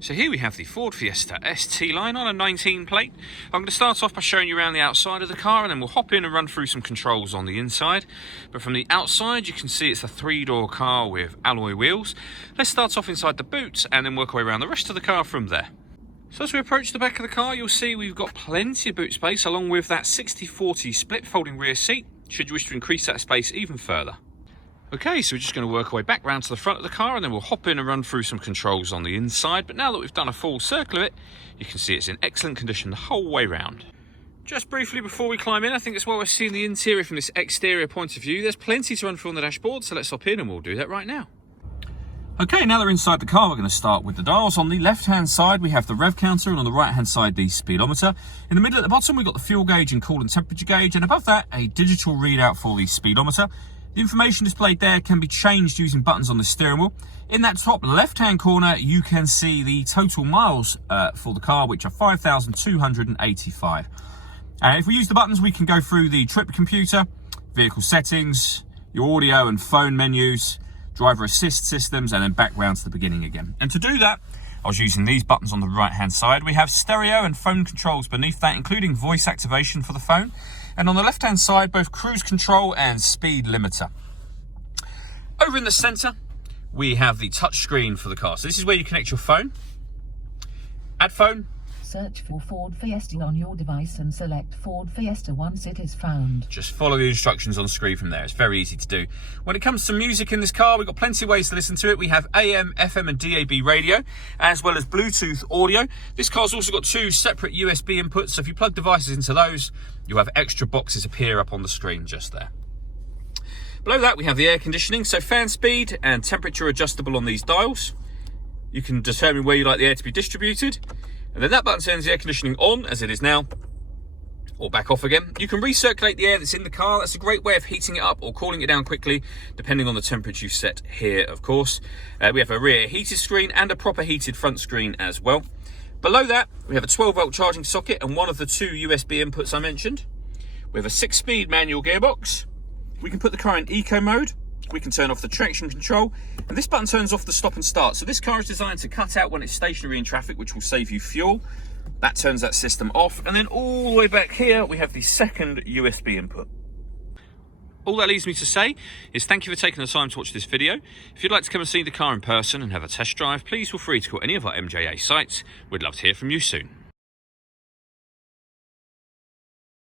So here we have the Ford Fiesta ST line on a 19 plate. I'm going to start off by showing you around the outside of the car, and then we'll hop in and run through some controls on the inside. But from the outside you can see it's a 3-door car with alloy wheels. Let's start off inside the boot and then work our way around the rest of the car from there. So as we approach the back of the car, you'll see we've got plenty of boot space along with that 60/40 split folding rear seat, should you wish to increase that space even further. Okay, so we're just going to work our way back round to the front of the car and then we'll hop in and run through some controls on the inside. But now that we've done a full circle of it, you can see it's in excellent condition the whole way round. Just briefly before we climb in, I think it's while we're seeing the interior from this exterior point of view, there's plenty to run through on the dashboard, so let's hop in and we'll do that right now. Okay, now that we're inside the car, we're going to start with the dials. On the left-hand side, we have the rev counter, and on the right-hand side, the speedometer. In the middle at the bottom, we've got the fuel gauge and coolant temperature gauge, and above that, a digital readout for the speedometer. The information displayed there can be changed using buttons on the steering wheel. In that top left-hand corner, you can see the total miles for the car, which are 5,285. If we use the buttons, we can go through the trip computer, vehicle settings, your audio and phone menus, driver assist systems, and then back round to the beginning again. And to do that, I was using these buttons on the right-hand side. We have stereo and phone controls beneath that, including voice activation for the phone. And on the left-hand side, both cruise control and speed limiter. Over in the centre, we have the touch screen for the car. So this is where you connect your phone. Add phone. Search for Ford Fiesta on your device and select Ford Fiesta once it is found. Just follow the instructions on the screen from there. It's very easy to do. When it comes to music in this car, we've got plenty of ways to listen to it. We have AM, FM and DAB radio, as well as Bluetooth audio. This car's also got 2 separate USB inputs, so if you plug devices into those, you'll have extra boxes appear up on the screen just there. Below that, we have the air conditioning, so fan speed and temperature adjustable on these dials. You can determine where you'd like the air to be distributed. And then that button turns the air conditioning on, as it is now, or back off again. You can recirculate the air that's in the car. That's a great way of heating it up or cooling it down quickly, depending on the temperature you set here, of course. We have a rear heated screen and a proper heated front screen as well. Below that, we have a 12-volt charging socket and one of the 2 USB inputs I mentioned. We have a 6-speed manual gearbox. We can put the car in eco mode. We can turn off the traction control, and this button turns off the stop and start. So this car is designed to cut out when it's stationary in traffic, which will save you fuel. That turns that system off. And then all the way back here, we have the second USB input. All that leaves me to say is thank you for taking the time to watch this video. If you'd like to come and see the car in person and have a test drive, please feel free to call any of our MJA sites. We'd love to hear from you soon.